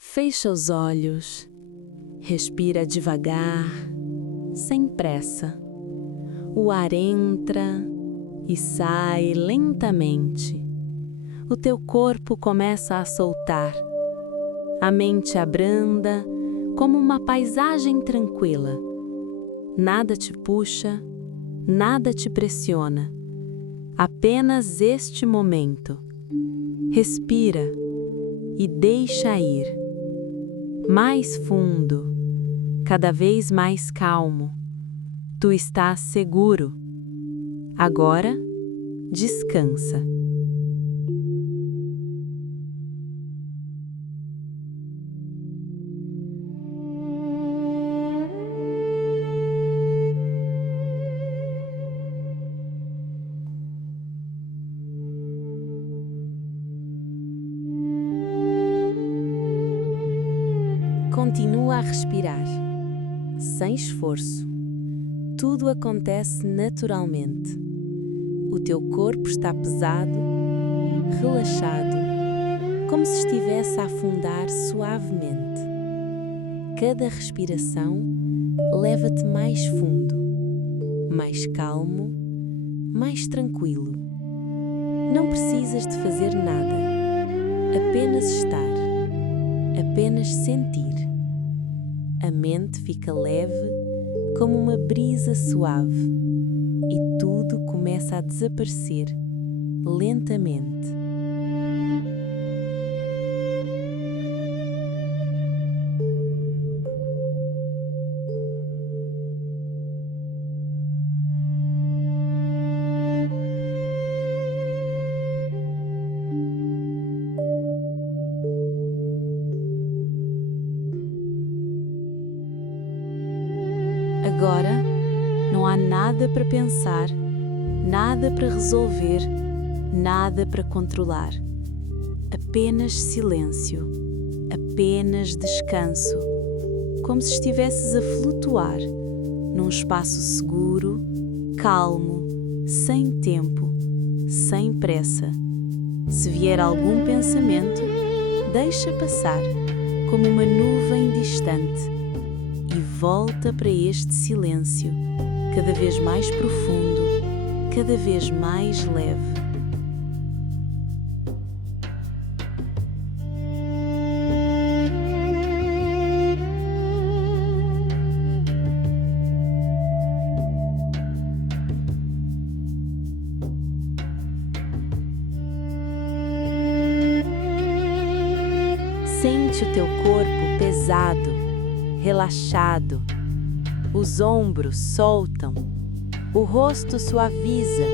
Fecha os olhos, respira devagar, sem pressa. O ar entra e sai lentamente. O teu corpo começa a soltar. A mente abranda como uma paisagem tranquila. Nada te puxa, nada te pressiona. Apenas este momento. Respira e deixa ir. Mais fundo, cada vez mais calmo. Tu estás seguro. Agora, descansa. Continua a respirar, sem esforço. Tudo acontece naturalmente. O teu corpo está pesado, relaxado, como se estivesse a afundar suavemente. Cada respiração leva-te mais fundo, mais calmo, mais tranquilo. Não precisas de fazer nada, apenas estar, apenas sentir. A mente fica leve como uma brisa suave e tudo começa a desaparecer lentamente. Agora, não há nada para pensar, nada para resolver, nada para controlar. Apenas silêncio, apenas descanso, como se estivesses a flutuar num espaço seguro, calmo, sem tempo, sem pressa. Se vier algum pensamento, deixa passar como uma nuvem distante. E volta para este silêncio, cada vez mais profundo, cada vez mais leve. Sente o teu corpo pesado, relaxado, os ombros soltam, o rosto suaviza,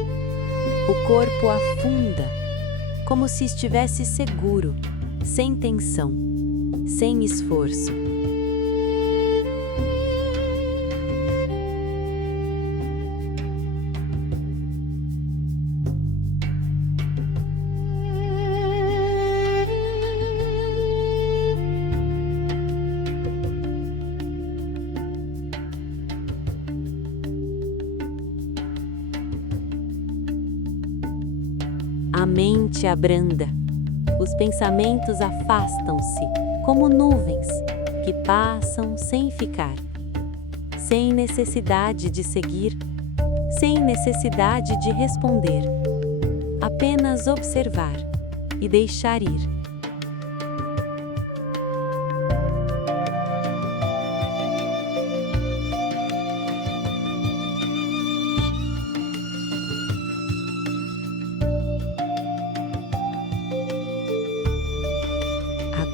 o corpo afunda, como se estivesse seguro, sem tensão, sem esforço. A mente abranda, os pensamentos afastam-se como nuvens que passam sem ficar, sem necessidade de seguir, sem necessidade de responder, apenas observar e deixar ir.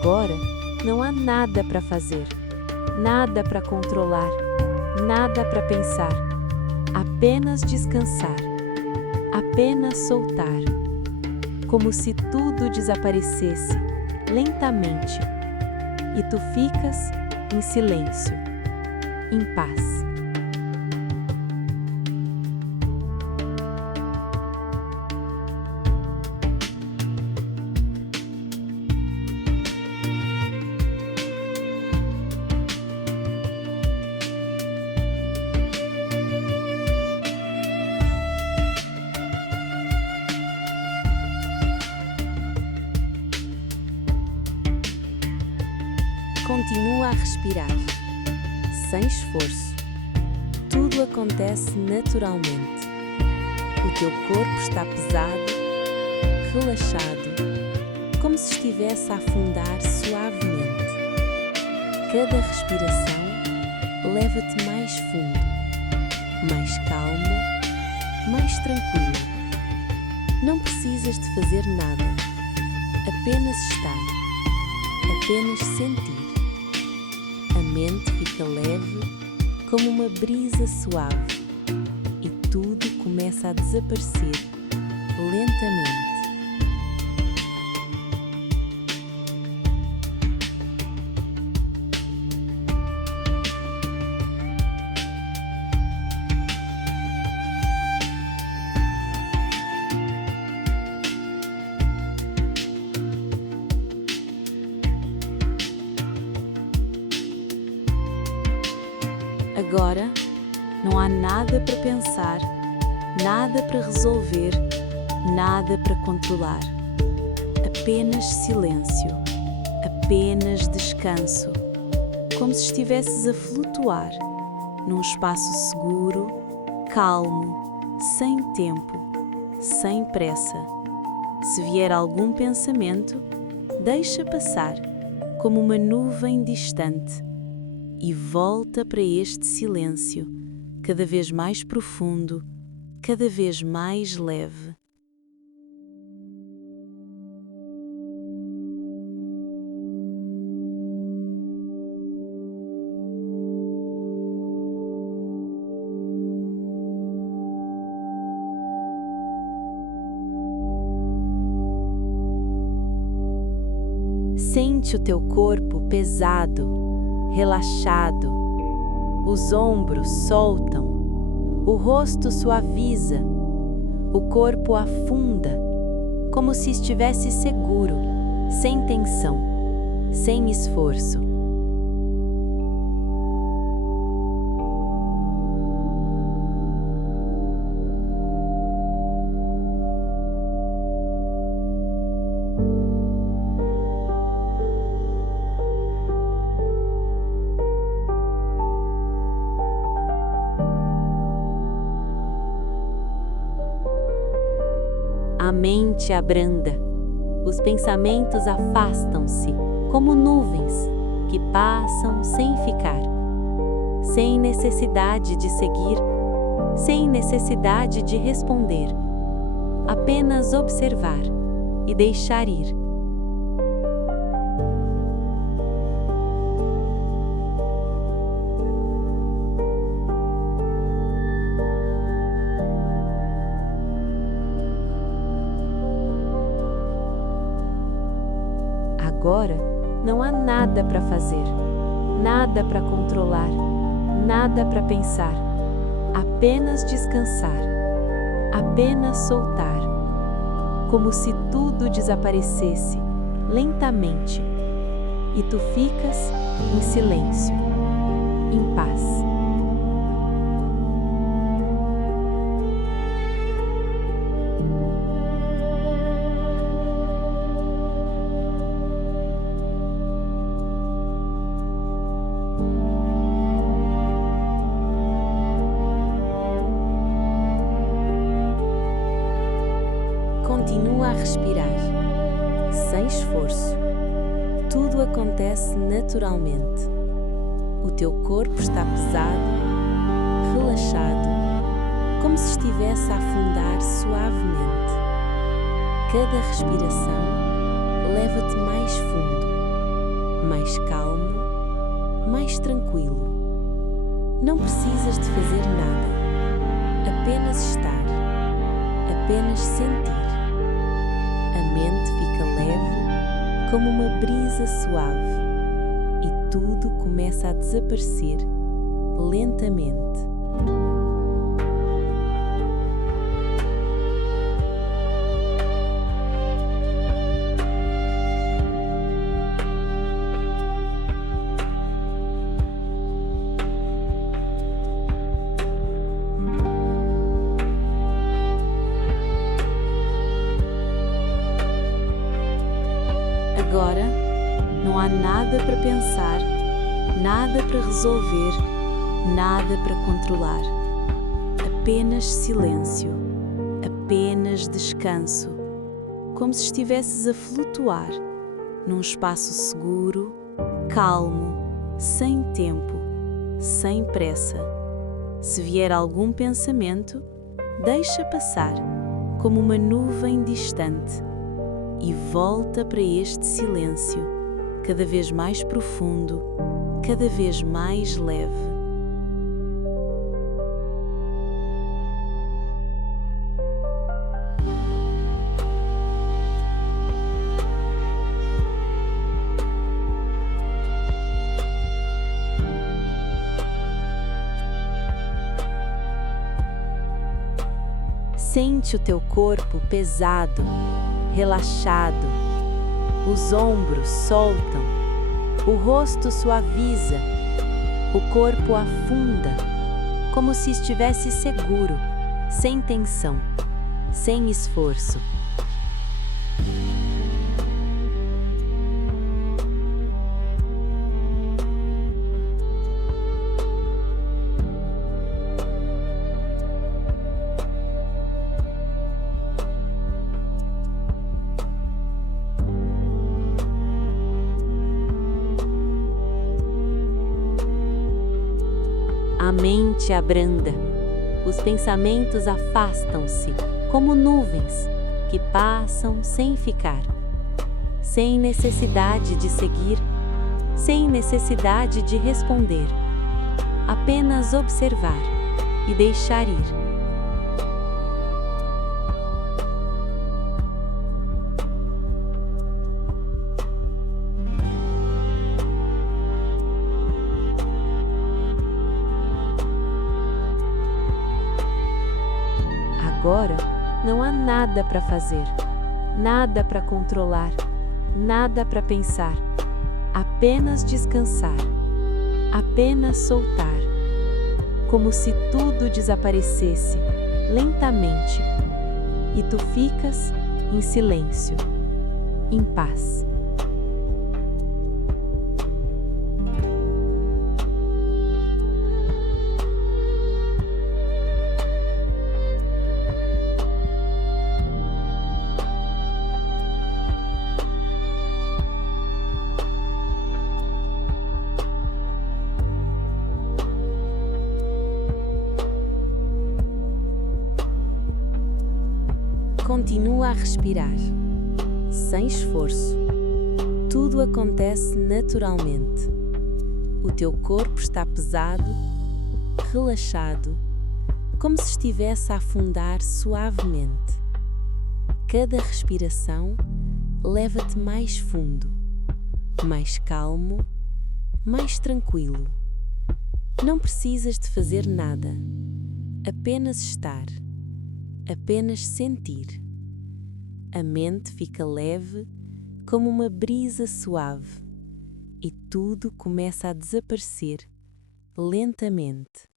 Agora, não há nada para fazer, nada para controlar, nada para pensar, apenas descansar, apenas soltar, como se tudo desaparecesse lentamente e tu ficas em silêncio, em paz. Continua a respirar, sem esforço. Tudo acontece naturalmente. O teu corpo está pesado, relaxado, como se estivesse a afundar suavemente. Cada respiração leva-te mais fundo, mais calmo, mais tranquilo. Não precisas de fazer nada, apenas estar, apenas sentir. A mente fica leve como uma brisa suave e tudo começa a desaparecer lentamente. Agora, não há nada para pensar, nada para resolver, nada para controlar. Apenas silêncio, apenas descanso, como se estivesses a flutuar num espaço seguro, calmo, sem tempo, sem pressa. Se vier algum pensamento, deixa passar como uma nuvem distante. E volta para este silêncio, cada vez mais profundo, cada vez mais leve. Sente o teu corpo pesado, relaxado, os ombros soltam, o rosto suaviza, o corpo afunda, como se estivesse seguro, sem tensão, sem esforço. A mente abranda, os pensamentos afastam-se como nuvens que passam sem ficar, sem necessidade de seguir, sem necessidade de responder, apenas observar e deixar ir. Agora, não há nada para fazer, nada para controlar, nada para pensar, apenas descansar, apenas soltar, como se tudo desaparecesse lentamente e tu ficas em silêncio, em paz. Continua a respirar, sem esforço. Tudo acontece naturalmente. O teu corpo está pesado, relaxado, como se estivesse a afundar suavemente. Cada respiração leva-te mais fundo, mais calmo, mais tranquilo. Não precisas de fazer nada, apenas estar, apenas sentir. A mente fica leve como uma brisa suave e tudo começa a desaparecer lentamente. Agora, não há nada para pensar, nada para resolver, nada para controlar. Apenas silêncio, apenas descanso, como se estivesses a flutuar num espaço seguro, calmo, sem tempo, sem pressa. Se vier algum pensamento, deixa passar como uma nuvem distante e volta para este silêncio, cada vez mais profundo, cada vez mais leve. Sente o teu corpo pesado, relaxado. Os ombros soltam, o rosto suaviza, o corpo afunda, como se estivesse seguro, sem tensão, sem esforço. A mente abranda, os pensamentos afastam-se como nuvens que passam sem ficar, sem necessidade de seguir, sem necessidade de responder, apenas observar e deixar ir. Agora, não há nada para fazer, nada para controlar, nada para pensar, apenas descansar, apenas soltar, como se tudo desaparecesse lentamente e tu ficas em silêncio, em paz. Continua a respirar, sem esforço. Tudo acontece naturalmente. O teu corpo está pesado, relaxado, como se estivesse a afundar suavemente. Cada respiração leva-te mais fundo, mais calmo, mais tranquilo. Não precisas de fazer nada, apenas estar, apenas sentir. A mente fica leve como uma brisa suave e tudo começa a desaparecer lentamente.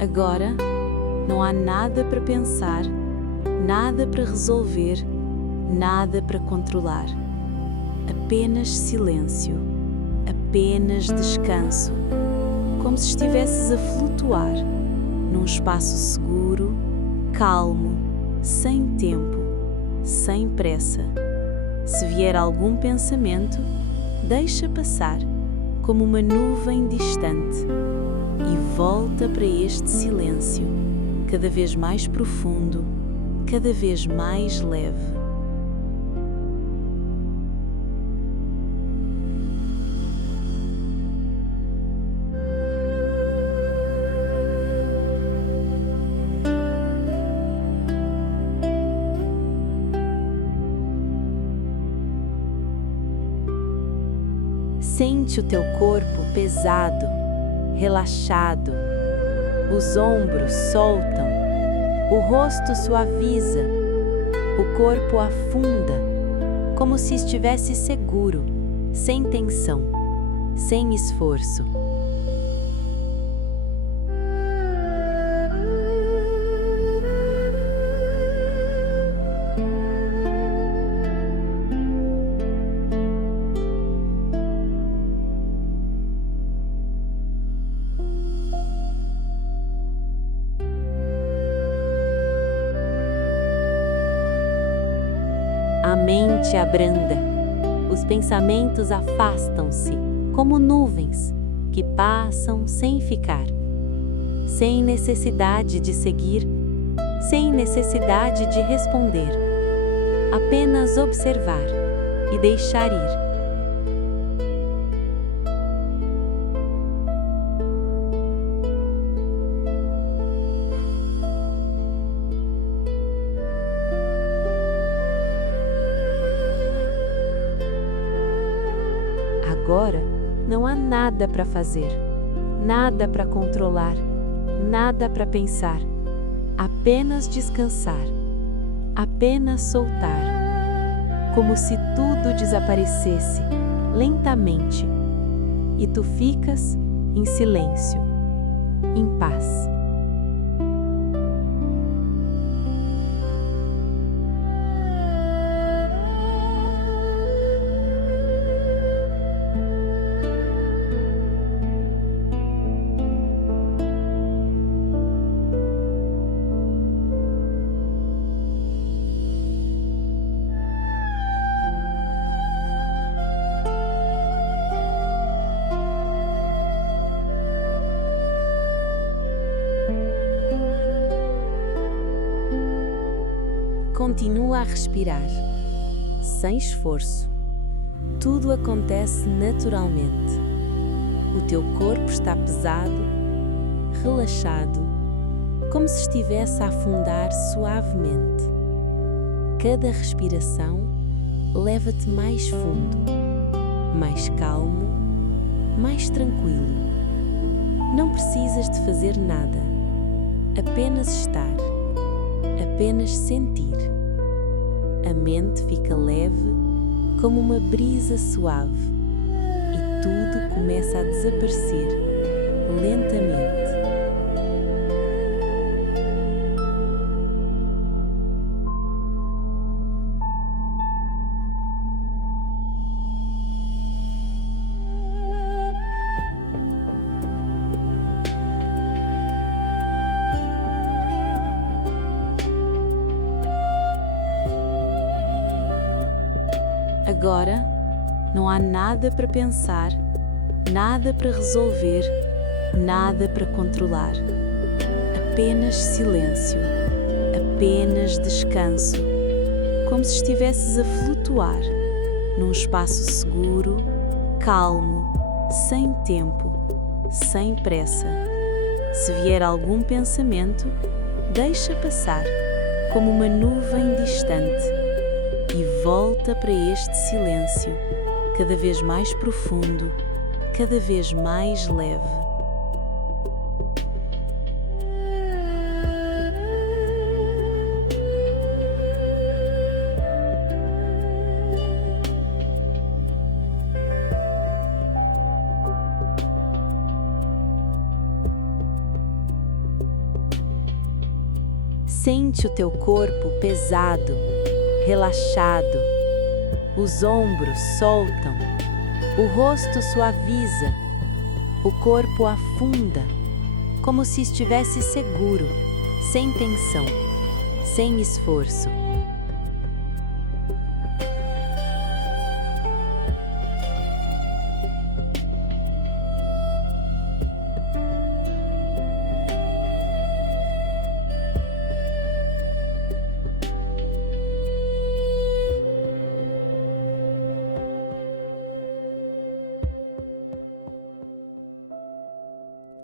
Agora, não há nada para pensar, nada para resolver, nada para controlar. Apenas silêncio, apenas descanso, como se estivesses a flutuar num espaço seguro, calmo, sem tempo, sem pressa. Se vier algum pensamento, deixa passar como uma nuvem distante e volta para este silêncio, cada vez mais profundo, cada vez mais leve. Sente o teu corpo pesado, relaxado. Os ombros soltam, O rosto suaviza, o corpo afunda, como se estivesse seguro, sem tensão, sem esforço. A mente abranda, os pensamentos afastam-se, como nuvens que passam sem ficar, sem necessidade de seguir, sem necessidade de responder, apenas observar e deixar ir. Agora, não há nada para fazer, nada para controlar, nada para pensar, apenas descansar, apenas soltar, como se tudo desaparecesse, lentamente, e tu ficas em silêncio, em paz. Continua a respirar, sem esforço. Tudo acontece naturalmente. O teu corpo está pesado, relaxado, como se estivesse a afundar suavemente. Cada respiração leva-te mais fundo, mais calmo, mais tranquilo. Não precisas de fazer nada, apenas estar, apenas sentir. A mente fica leve como uma brisa suave e tudo começa a desaparecer lentamente. Agora, não há nada para pensar, nada para resolver, nada para controlar. Apenas silêncio, apenas descanso, como se estivesses a flutuar num espaço seguro, calmo, sem tempo, sem pressa. Se vier algum pensamento, deixa passar, como uma nuvem distante. E volta para este silêncio, cada vez mais profundo, cada vez mais leve. Sente o teu corpo pesado, relaxado, os ombros soltam, o rosto suaviza, o corpo afunda, como se estivesse seguro, sem tensão, sem esforço.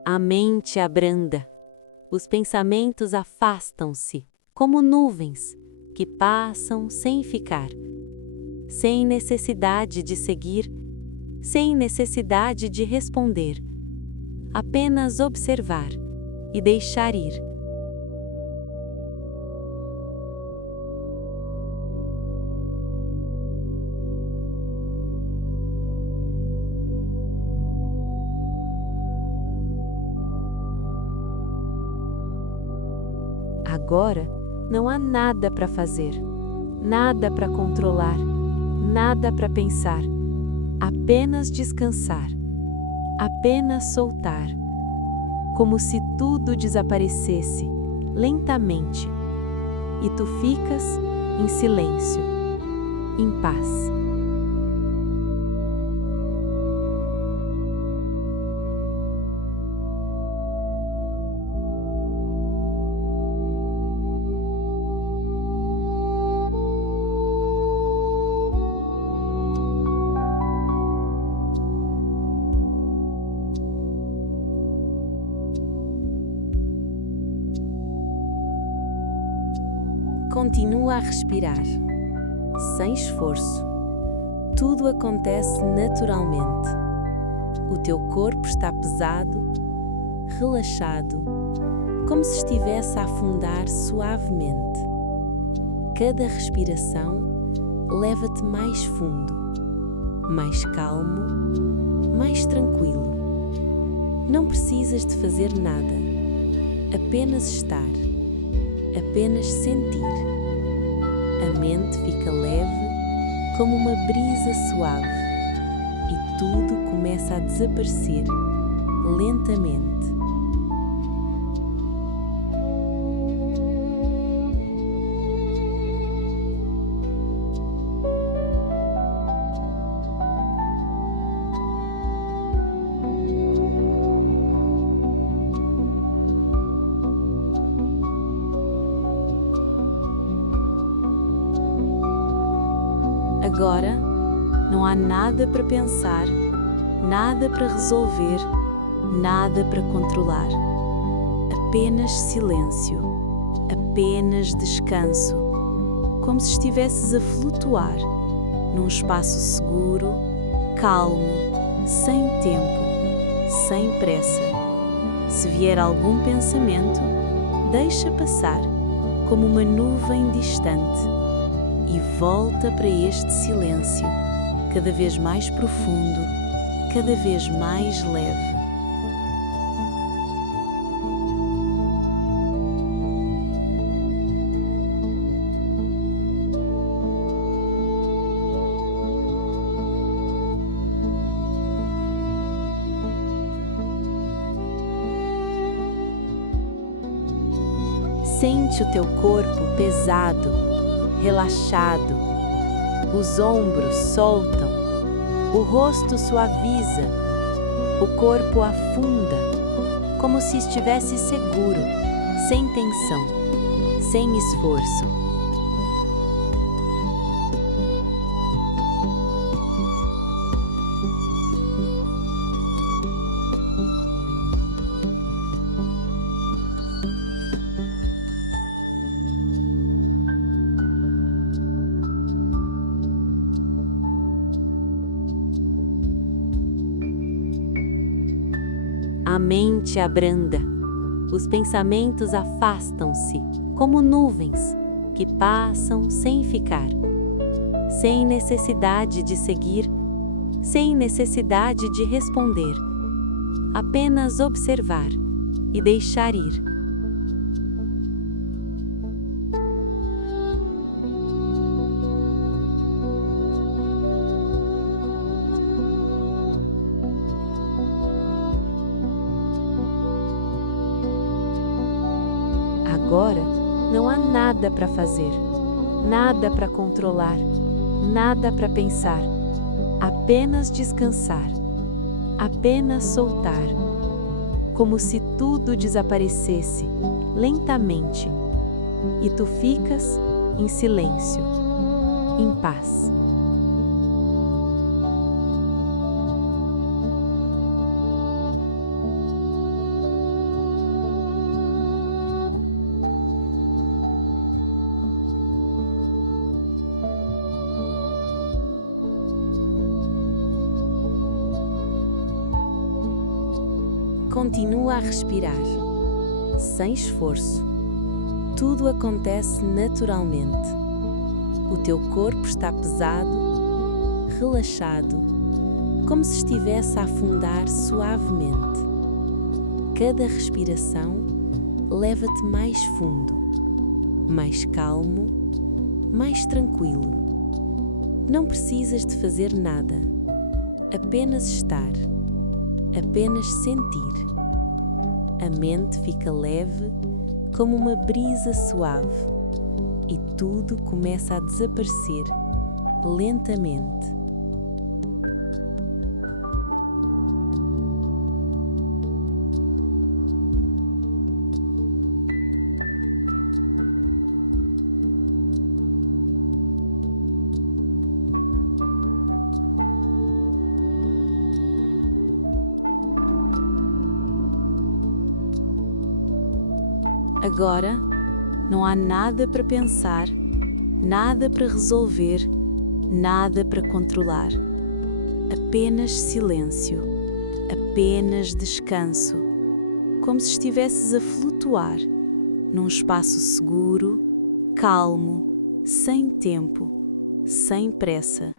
A mente abranda, os pensamentos afastam-se, como nuvens que passam sem ficar, sem necessidade de seguir, sem necessidade de responder, apenas observar e deixar ir. Agora não há nada para fazer, nada para controlar, nada para pensar, apenas descansar, apenas soltar, como se tudo desaparecesse lentamente e tu ficas em silêncio, em paz. Continua a respirar, sem esforço. Tudo acontece naturalmente. O teu corpo está pesado, relaxado, como se estivesse a afundar suavemente. Cada respiração leva-te mais fundo, mais calmo, mais tranquilo. Não precisas de fazer nada, apenas estar. Apenas sentir. A mente fica leve como uma brisa suave e tudo começa a desaparecer lentamente. Agora, não há nada para pensar, nada para resolver, nada para controlar. Apenas silêncio, apenas descanso, como se estivesses a flutuar num espaço seguro, calmo, sem tempo, sem pressa. Se vier algum pensamento, deixa passar como uma nuvem distante. E volta para este silêncio, cada vez mais profundo, cada vez mais leve. Sente o teu corpo pesado, relaxado, os ombros soltam, o rosto suaviza, o corpo afunda, como se estivesse seguro, sem tensão, sem esforço. A mente abranda, os pensamentos afastam-se como nuvens que passam sem ficar, sem necessidade de seguir, sem necessidade de responder, apenas observar e deixar ir. Agora, não há nada para fazer, nada para controlar, nada para pensar, apenas descansar, apenas soltar, como se tudo desaparecesse lentamente e tu ficas em silêncio, em paz. Continua a respirar, sem esforço. Tudo acontece naturalmente. O teu corpo está pesado, relaxado, como se estivesse a afundar suavemente. Cada respiração leva-te mais fundo, mais calmo, mais tranquilo. Não precisas de fazer nada, apenas estar, apenas sentir. A mente fica leve como uma brisa suave e tudo começa a desaparecer lentamente. Agora, não há nada para pensar, nada para resolver, nada para controlar. Apenas silêncio, apenas descanso, como se estivesses a flutuar num espaço seguro, calmo, sem tempo, sem pressa.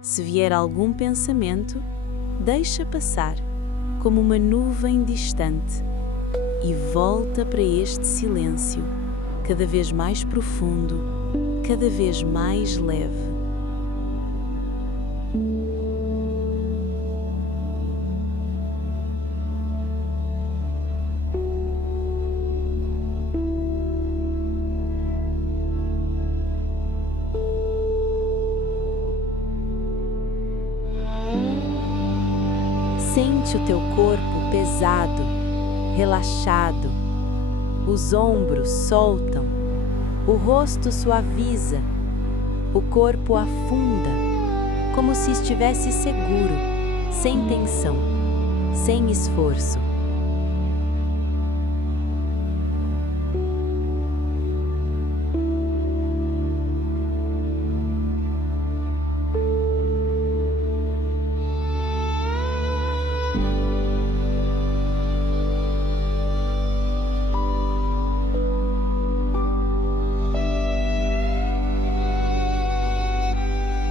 Se vier algum pensamento, deixa passar, como uma nuvem distante. E volta para este silêncio, cada vez mais profundo, cada vez mais leve. Sente o teu corpo pesado, relaxado, os ombros soltam, o rosto suaviza, o corpo afunda, como se estivesse seguro, sem tensão, sem esforço.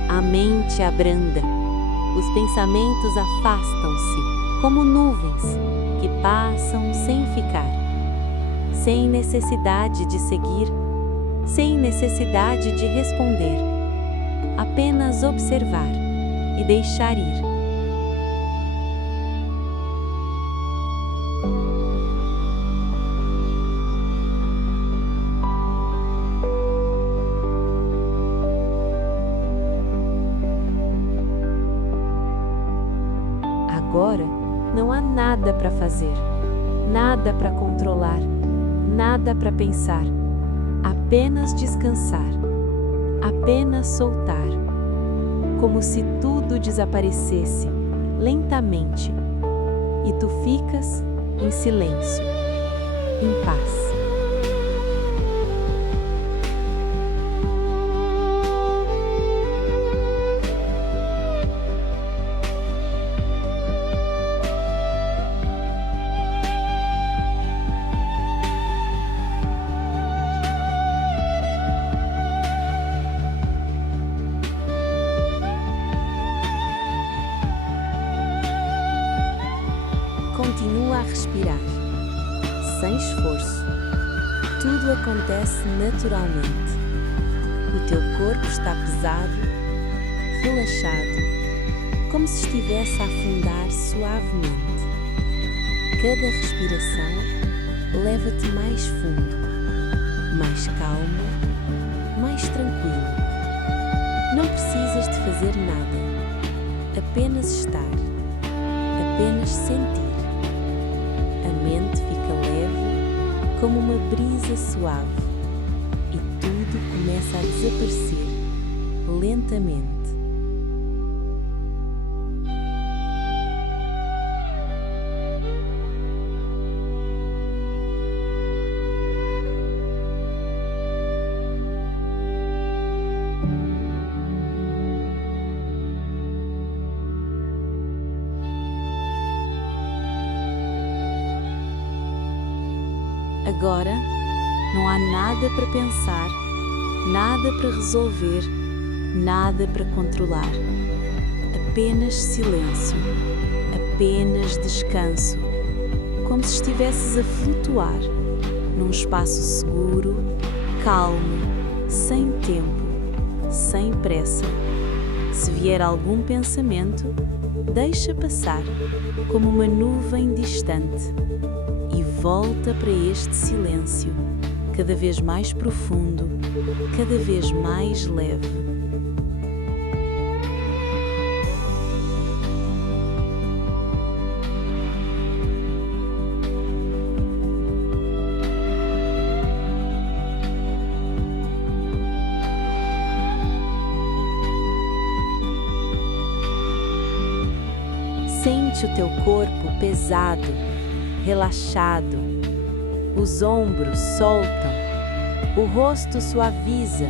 A mente abranda, os pensamentos afastam-se como nuvens que passam sem ficar, sem necessidade de seguir, sem necessidade de responder, apenas observar e deixar ir. Agora, não há nada para fazer, nada para controlar, nada para pensar, apenas descansar, apenas soltar, como se tudo desaparecesse lentamente e tu ficas em silêncio, em paz. Continua a respirar, sem esforço. Tudo acontece naturalmente. O teu corpo está pesado, relaxado, como se estivesse a afundar suavemente. Cada respiração leva-te mais fundo, mais calmo, mais tranquilo. Não precisas de fazer nada, apenas estar, apenas sentir. A mente fica leve como uma brisa suave e tudo começa a desaparecer lentamente. Agora, não há nada para pensar, nada para resolver, nada para controlar. Apenas silêncio, apenas descanso, como se estivesses a flutuar num espaço seguro, calmo, sem tempo, sem pressa. Se vier algum pensamento, deixa passar, como uma nuvem distante, e volta para este silêncio, cada vez mais profundo, cada vez mais leve. Sente o teu corpo pesado, relaxado. Os ombros soltam, o rosto suaviza,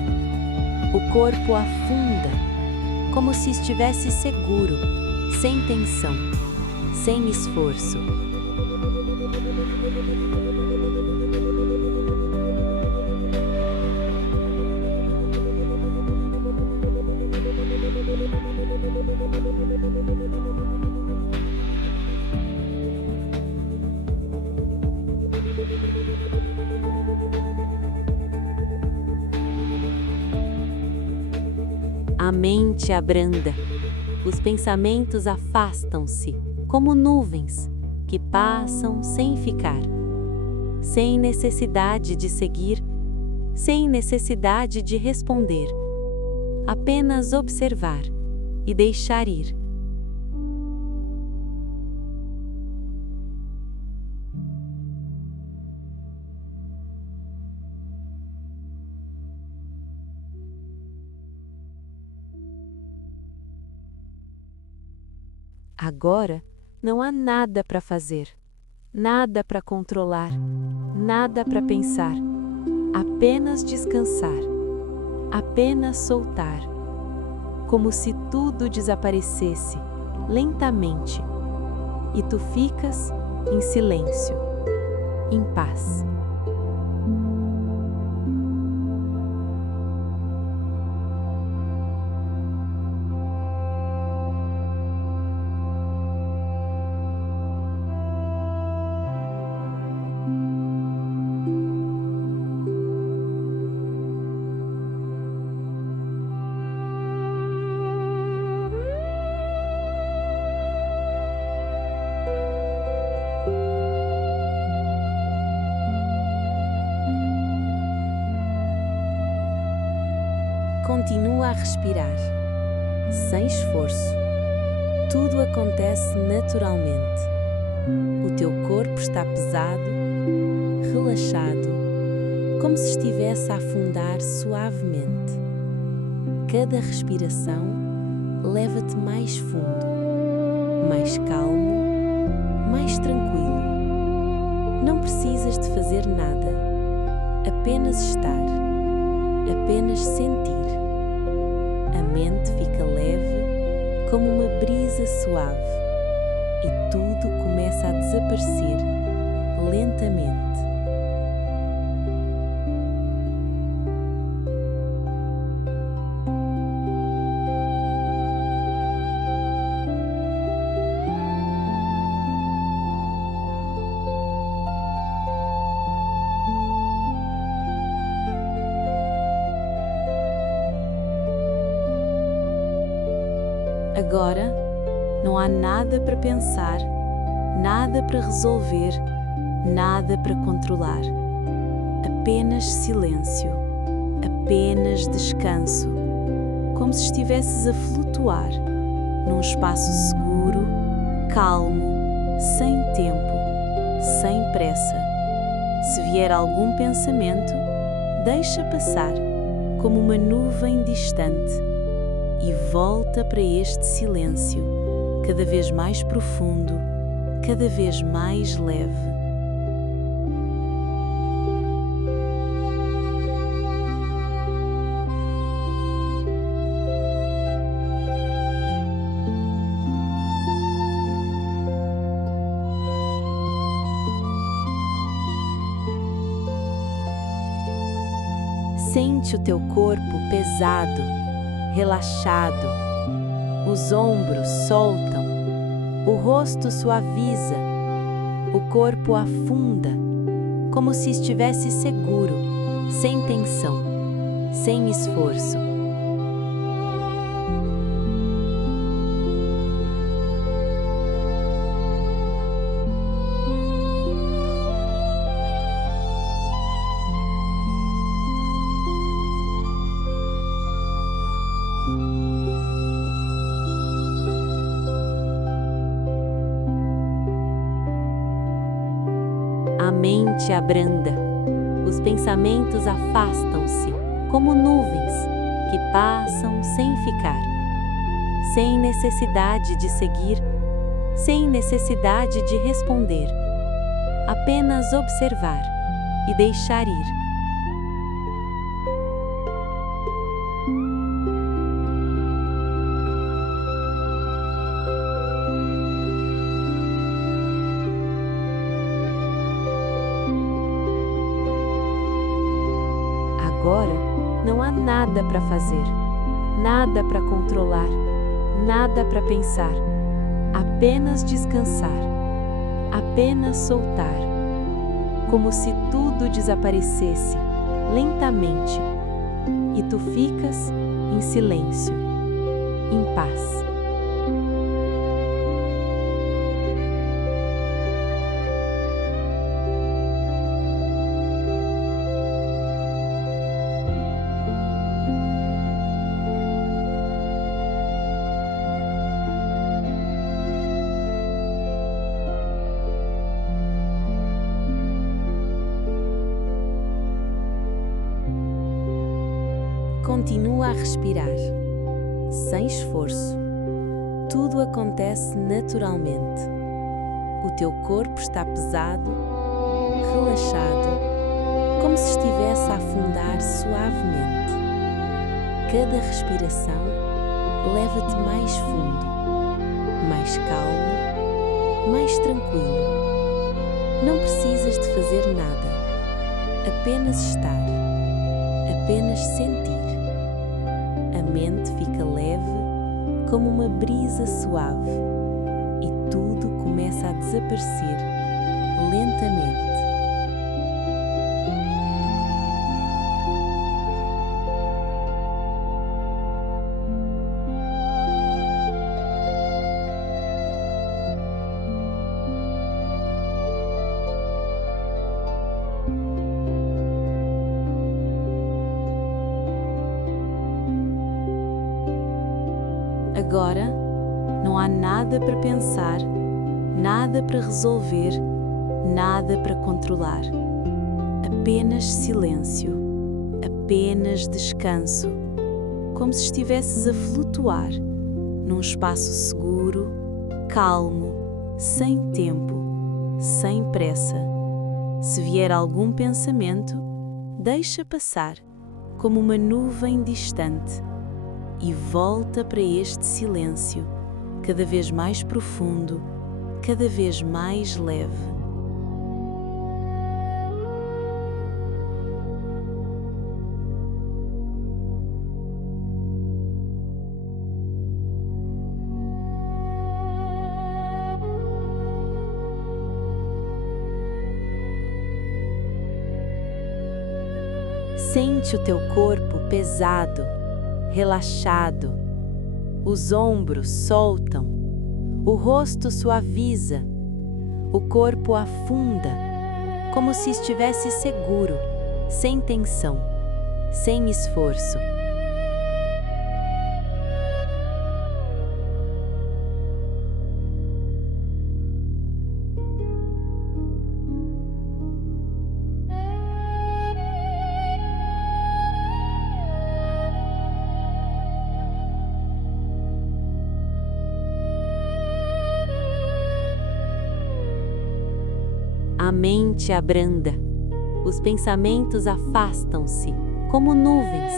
o corpo afunda, como se estivesse seguro, sem tensão, sem esforço. A mente abranda, os pensamentos afastam-se, como nuvens que passam sem ficar, sem necessidade de seguir, sem necessidade de responder, apenas observar e deixar ir. Agora não há nada para fazer, nada para controlar, nada para pensar, apenas descansar, apenas soltar, como se tudo desaparecesse lentamente e tu ficas em silêncio, em paz. Continua a respirar, sem esforço. Tudo acontece naturalmente. O teu corpo está pesado, relaxado, como se estivesse a afundar suavemente. Cada respiração leva-te mais fundo, mais calmo, mais tranquilo. Não precisas de fazer nada, apenas estar, apenas sentir. A mente fica leve, como uma brisa suave, e tudo começa a desaparecer lentamente. Agora, não há nada para pensar, nada para resolver, nada para controlar. Apenas silêncio, apenas descanso, como se estivesses a flutuar num espaço seguro, calmo, sem tempo, sem pressa. Se vier algum pensamento, deixa passar, como uma nuvem distante, e volta para este silêncio, cada vez mais profundo, cada vez mais leve. Sente o teu corpo pesado, relaxado. Os ombros soltam, o rosto suaviza, o corpo afunda, como se estivesse seguro, sem tensão, sem esforço. A mente abranda, os pensamentos afastam-se como nuvens que passam sem ficar, sem necessidade de seguir, sem necessidade de responder, apenas observar e deixar ir. Agora não há nada para fazer, nada para controlar, nada para pensar, apenas descansar, apenas soltar, como se tudo desaparecesse lentamente e tu ficas em silêncio, em paz. Continua a respirar, sem esforço. Tudo acontece naturalmente. O teu corpo está pesado, relaxado, como se estivesse a afundar suavemente. Cada respiração leva-te mais fundo, mais calmo, mais tranquilo. Não precisas de fazer nada, apenas estar, apenas sentir. A mente fica leve como uma brisa suave e tudo começa a desaparecer lentamente. Agora, não há nada para pensar, nada para resolver, nada para controlar. Apenas silêncio, apenas descanso, como se estivesses a flutuar num espaço seguro, calmo, sem tempo, sem pressa. Se vier algum pensamento, deixa passar, como uma nuvem distante. E volta para este silêncio, cada vez mais profundo, cada vez mais leve. Sente o teu corpo pesado, relaxado, os ombros soltam, o rosto suaviza, o corpo afunda, como se estivesse seguro, sem tensão, sem esforço. A mente abranda, os pensamentos afastam-se como nuvens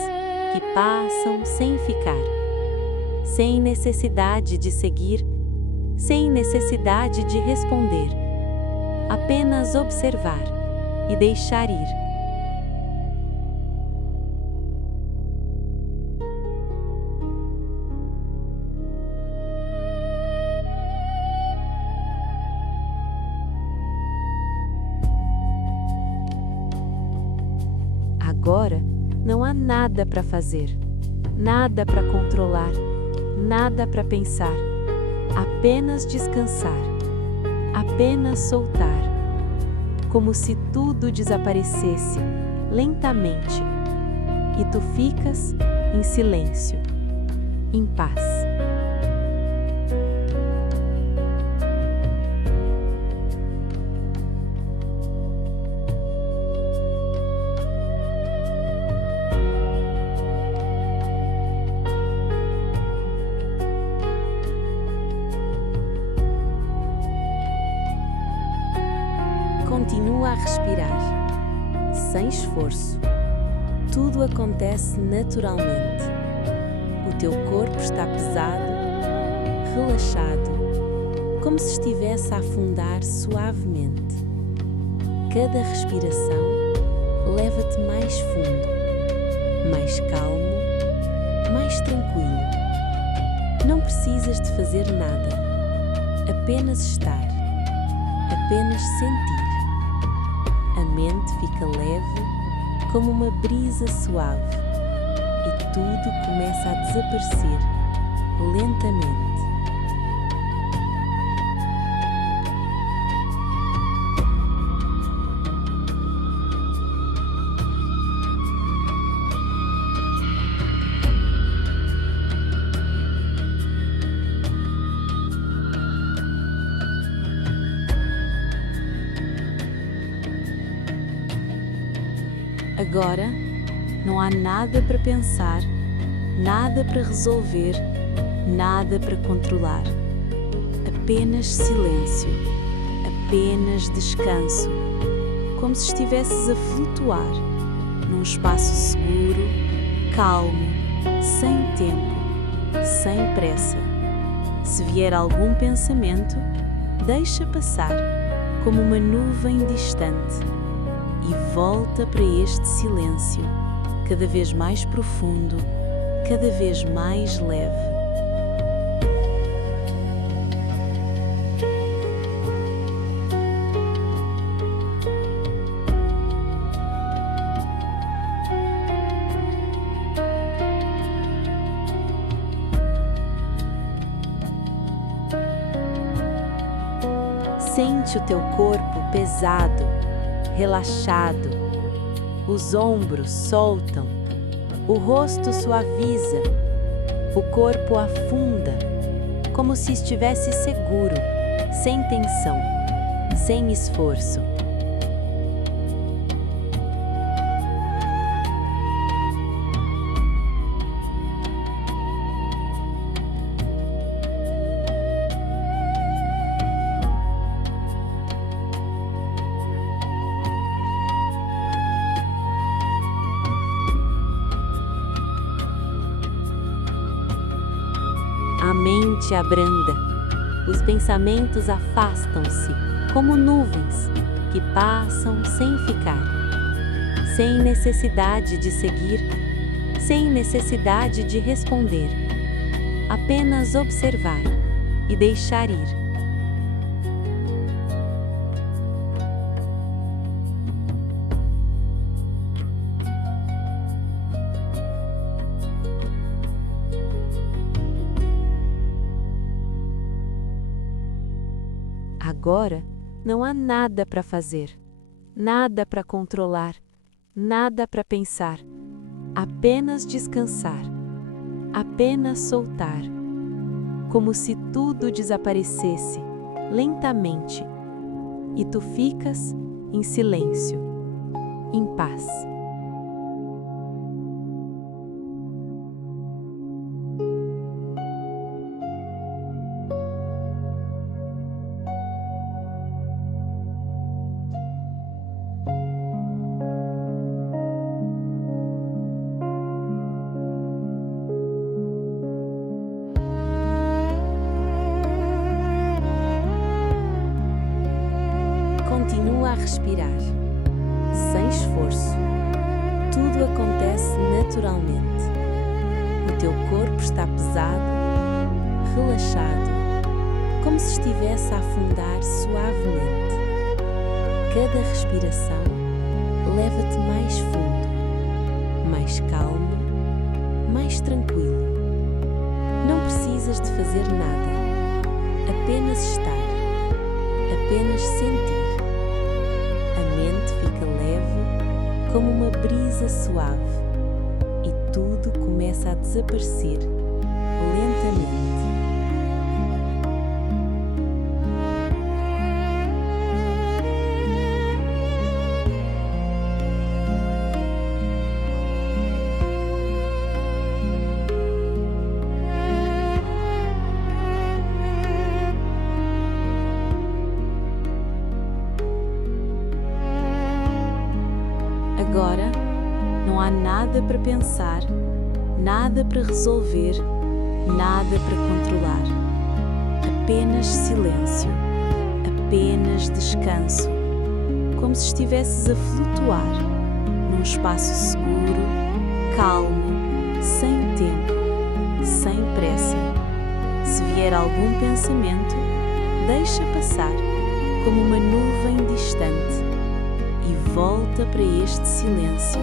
que passam sem ficar, sem necessidade de seguir, sem necessidade de responder, apenas observar e deixar ir. Agora, não há nada para fazer, nada para controlar, nada para pensar, apenas descansar, apenas soltar, como se tudo desaparecesse lentamente e tu ficas em silêncio, em paz. Continua a respirar, sem esforço. Tudo acontece naturalmente. O teu corpo está pesado, relaxado, como se estivesse a afundar suavemente. Cada respiração leva-te mais fundo, mais calmo, mais tranquilo. Não precisas de fazer nada, apenas estar, apenas sentir. A mente fica leve como uma brisa suave e tudo começa a desaparecer lentamente. Agora, não há nada para pensar, nada para resolver, nada para controlar. Apenas silêncio, apenas descanso, como se estivesses a flutuar num espaço seguro, calmo, sem tempo, sem pressa. Se vier algum pensamento, deixa passar como uma nuvem distante. E volta para este silêncio, cada vez mais profundo, cada vez mais leve. Sente o teu corpo pesado, relaxado, os ombros soltam, o rosto suaviza, o corpo afunda, como se estivesse seguro, sem tensão, sem esforço. A mente abranda, os pensamentos afastam-se como nuvens que passam sem ficar, sem necessidade de seguir, sem necessidade de responder, apenas observar e deixar ir. Agora, não há nada para fazer, nada para controlar, nada para pensar, apenas descansar, apenas soltar, como se tudo desaparecesse lentamente e tu ficas em silêncio, em paz. Continua a respirar, sem esforço. Tudo acontece naturalmente. O teu corpo está pesado, relaxado, como se estivesse a afundar suavemente. Cada respiração leva-te mais fundo, mais calmo, mais tranquilo. Não precisas de fazer nada, apenas estar, apenas sentir. A mente fica leve como uma brisa suave e tudo começa a desaparecer lentamente. Agora, não há nada para pensar, nada para resolver, nada para controlar. Apenas silêncio, apenas descanso, como se estivesses a flutuar num espaço seguro, calmo, sem tempo, sem pressa. Se vier algum pensamento, deixa passar como uma nuvem distante. E volta para este silêncio,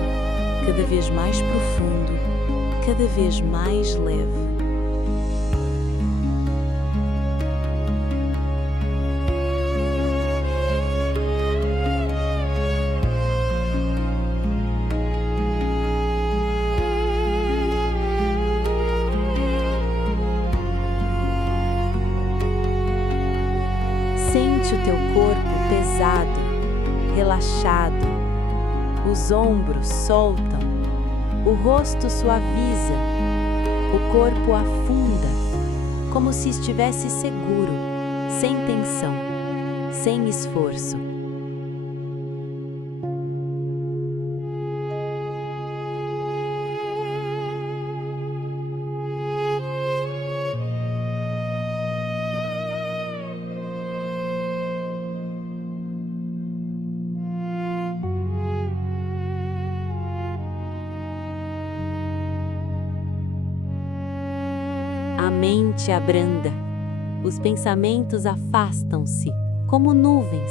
cada vez mais profundo, cada vez mais leve. Sente o teu corpo pesado, relaxado, os ombros soltam, o rosto suaviza, o corpo afunda, como se estivesse seguro, sem tensão, sem esforço. A mente abranda, os pensamentos afastam-se como nuvens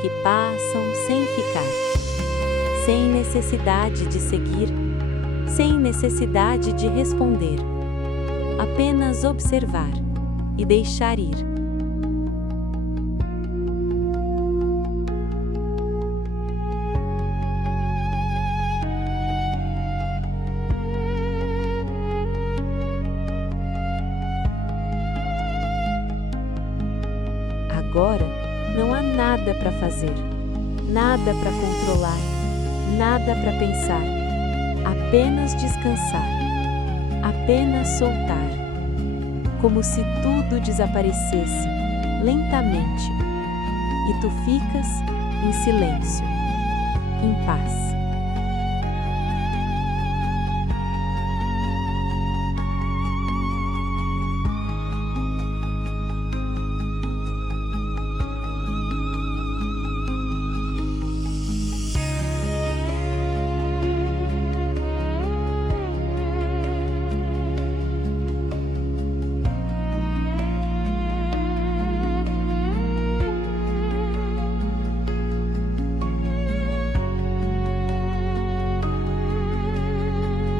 que passam sem ficar, sem necessidade de seguir, sem necessidade de responder, apenas observar e deixar ir. Agora, não há nada para fazer, nada para controlar, nada para pensar, apenas descansar, apenas soltar, como se tudo desaparecesse lentamente e tu ficas em silêncio, em paz.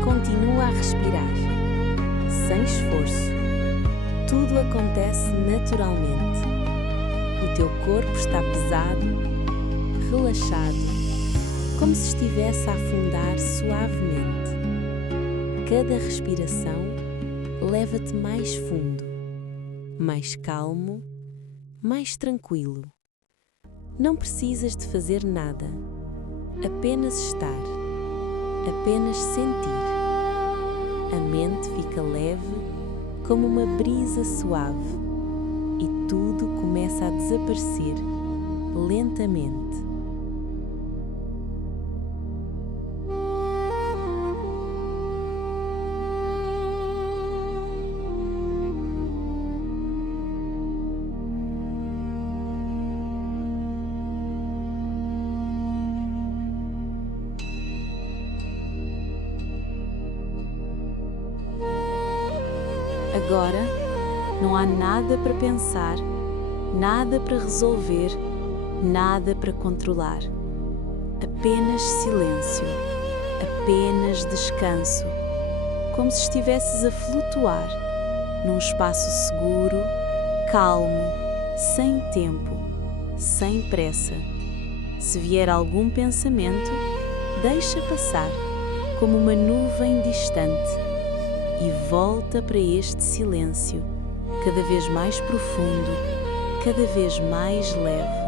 Continua a respirar, sem esforço. Tudo acontece naturalmente. O teu corpo está pesado, relaxado, como se estivesse a afundar suavemente. Cada respiração leva-te mais fundo, mais calmo, mais tranquilo. Não precisas de fazer nada, apenas estar, apenas sentir. A mente fica leve como uma brisa suave e tudo começa a desaparecer lentamente. Agora, não há nada para pensar, nada para resolver, nada para controlar. Apenas silêncio, apenas descanso, como se estivesses a flutuar num espaço seguro, calmo, sem tempo, sem pressa. Se vier algum pensamento, deixa passar como uma nuvem distante e volta para este silêncio, cada vez mais profundo, cada vez mais leve.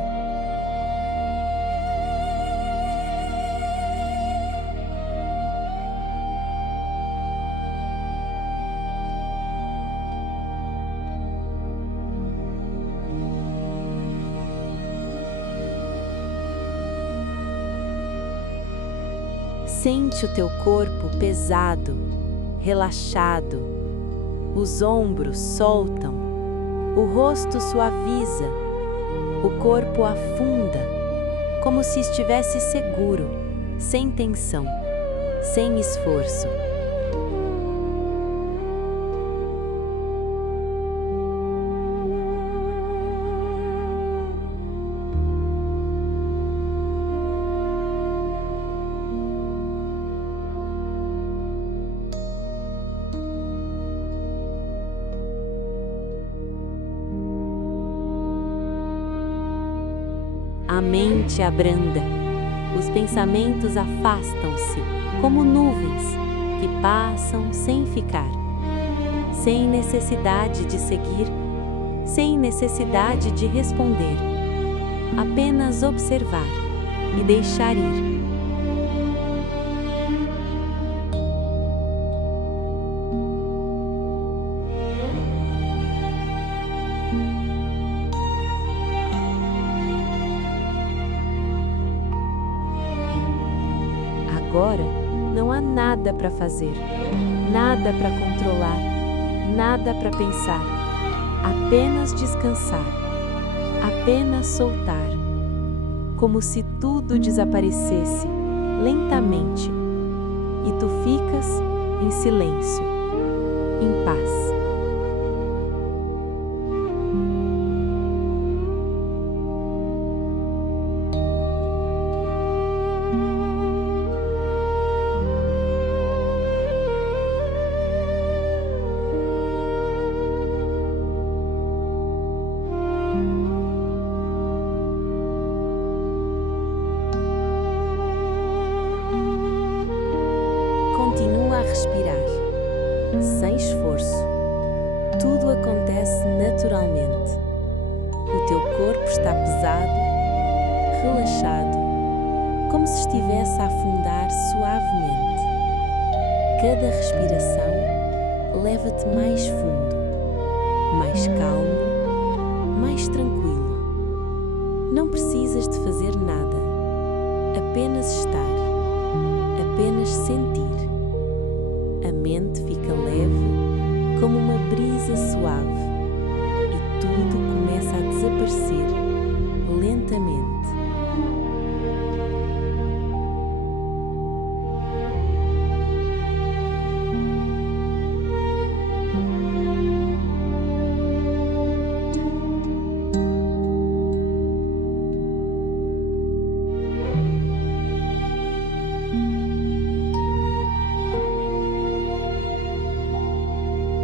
Sente o teu corpo pesado, relaxado, os ombros soltam, o rosto suaviza, o corpo afunda, como se estivesse seguro, sem tensão, sem esforço. A mente abranda, os pensamentos afastam-se como nuvens que passam sem ficar, sem necessidade de seguir, sem necessidade de responder, apenas observar e deixar ir. Agora não há nada para fazer, nada para controlar, nada para pensar, apenas descansar, apenas soltar, como se tudo desaparecesse lentamente e tu ficas em silêncio, em paz. Continua a respirar, sem esforço. Tudo acontece naturalmente. O teu corpo está pesado, relaxado, como se estivesse a afundar suavemente. Cada respiração leva-te mais fundo, mais calmo, mais tranquilo. Não precisas de fazer nada, apenas estar, apenas sentir. A mente fica leve como uma brisa suave e tudo começa a desaparecer lentamente.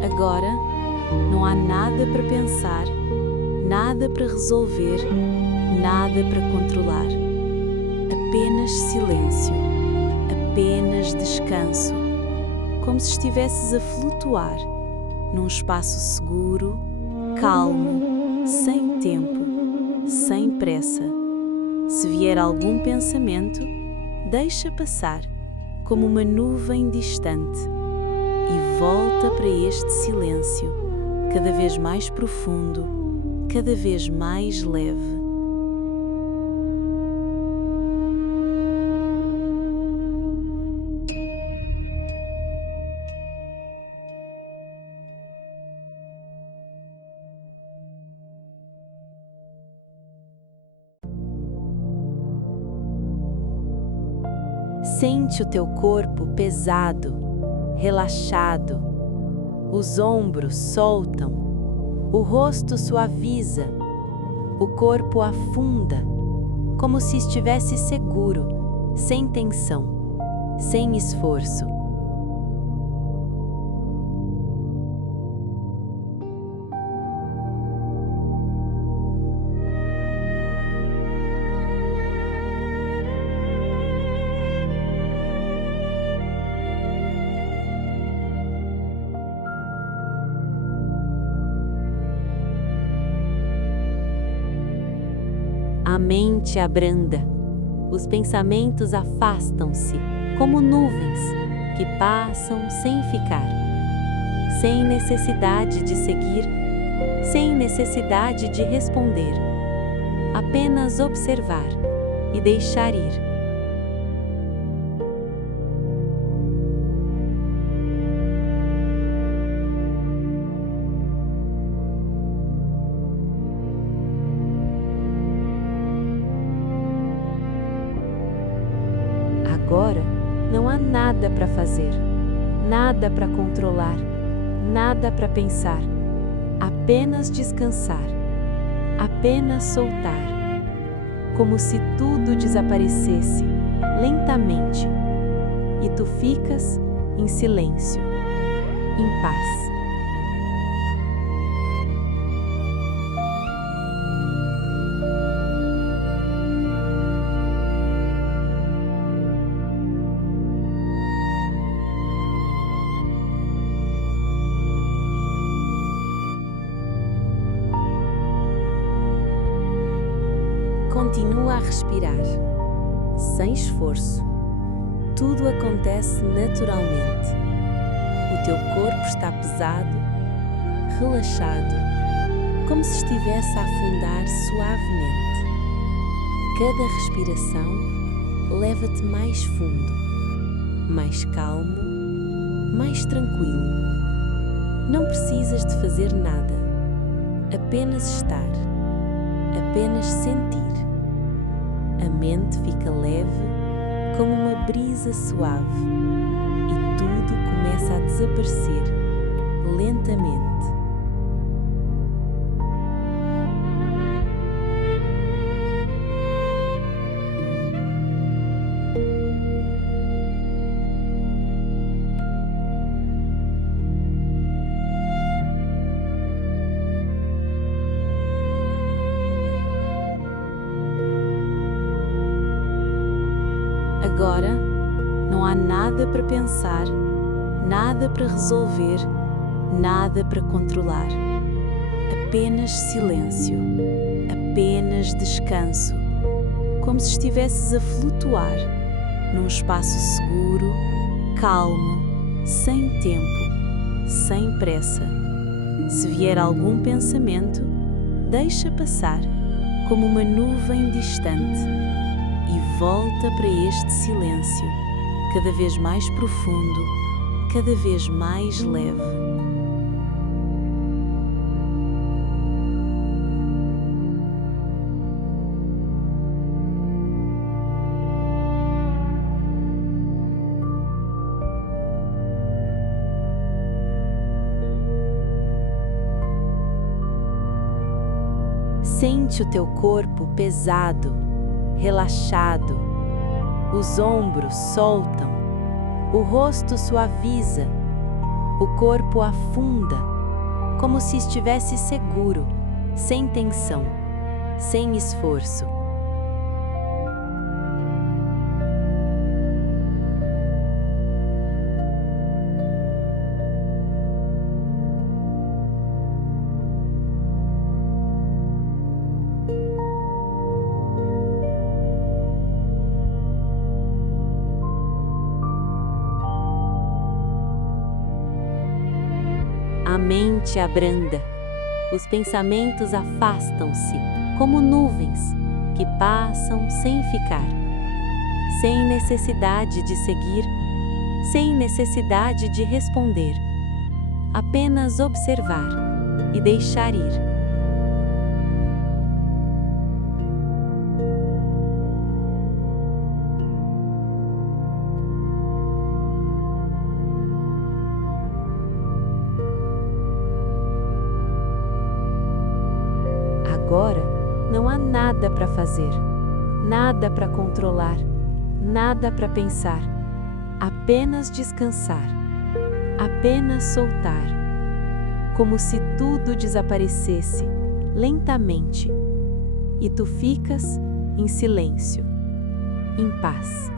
Agora, não há nada para pensar, nada para resolver, nada para controlar. Apenas silêncio, apenas descanso, como se estivesses a flutuar num espaço seguro, calmo, sem tempo, sem pressa. Se vier algum pensamento, deixa passar como uma nuvem distante e volta para este silêncio, cada vez mais profundo, cada vez mais leve. Sente o teu corpo pesado, relaxado, os ombros soltam, o rosto suaviza, o corpo afunda, como se estivesse seguro, sem tensão, sem esforço. A mente abranda, os pensamentos afastam-se, como nuvens que passam sem ficar, sem necessidade de seguir, sem necessidade de responder, apenas observar e deixar ir. Agora, não há nada para fazer, nada para controlar, nada para pensar, apenas descansar, apenas soltar, como se tudo desaparecesse lentamente e tu ficas em silêncio, em paz. Continua a respirar, sem esforço. Tudo acontece naturalmente. O teu corpo está pesado, relaxado, como se estivesse a afundar suavemente. Cada respiração leva-te mais fundo, mais calmo, mais tranquilo. Não precisas de fazer nada, apenas estar, apenas sentir. A mente fica leve como uma brisa suave e tudo começa a desaparecer lentamente. Agora, não há nada para pensar, nada para resolver, nada para controlar. Apenas silêncio, apenas descanso, como se estivesses a flutuar num espaço seguro, calmo, sem tempo, sem pressa. Se vier algum pensamento, deixa passar como uma nuvem distante. E volta para este silêncio, cada vez mais profundo, cada vez mais leve. Sente o teu corpo pesado, relaxado, os ombros soltam, o rosto suaviza, o corpo afunda, como se estivesse seguro, sem tensão, sem esforço. A mente abranda, os pensamentos afastam-se, como nuvens que passam sem ficar, sem necessidade de seguir, sem necessidade de responder, apenas observar e deixar ir. Agora, não há nada para fazer, nada para controlar, nada para pensar, Apenas descansar, apenas soltar, como se tudo desaparecesse lentamente e tu ficas em silêncio, em paz.